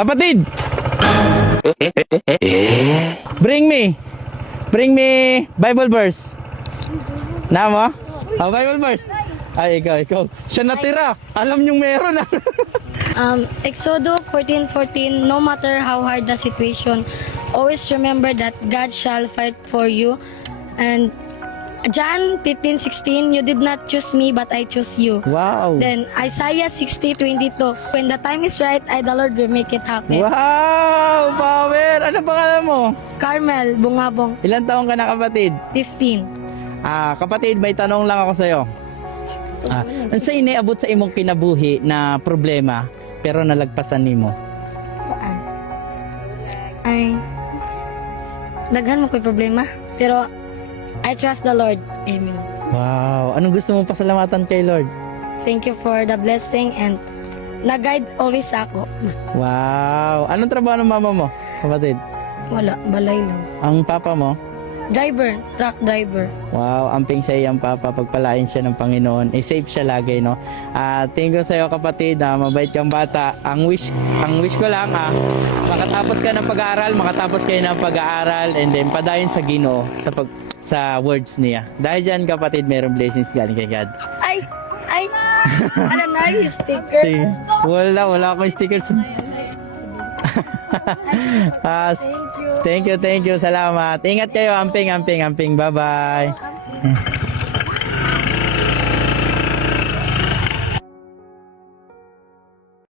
Kapatid! Bring me Bible verse. Na mo? Bible verse. Ay, ikaw. Siya natira. Alam niyong meron ah. Exodus 14:14, no matter how hard the situation, always remember that God shall fight for you. And John 15:16, you did not choose me, but I chose you. Wow. Then Isaiah 60:22, when the time is right, I the Lord will make it happen. Wow! Power! Ano pangalan mo? Carmel Bungabong, Ilan taong ka na, kapatid? 15. Kapatid, may tanong lang ako sa'yo. Ano sa iniabot sa imong kinabuhi na problema pero nalagpasan nimo? Ay, daghan mo ko'y problema, pero I trust the Lord. Amen. Wow! Anong gusto mong pasalamatan kay Lord? Thank you for the blessing and nag-guide always ako. Wow! Anong trabaho ng mama mo, kapatid? Wala, balay lang. Ang papa mo? Driver, truck driver. Wow, amping sa iyang papa, pagpalain siya ng Panginoon. Safe siya lagi, no? Thank you sa iyo, kapatid. Mabait kang bata. Ang wish ko lang, makatapos ka ng pag-aaral, makatapos kayo ng pag-aaral, and then padayon sa Ginoo sa words niya. Dahil diyan, kapatid, mayroong blessings galing kay God. Ay! Alam na yung sticker. Sige. Wala akong stickers. Thank you. Thank you. Salamat. Ingat kayo, amping. Bye-bye.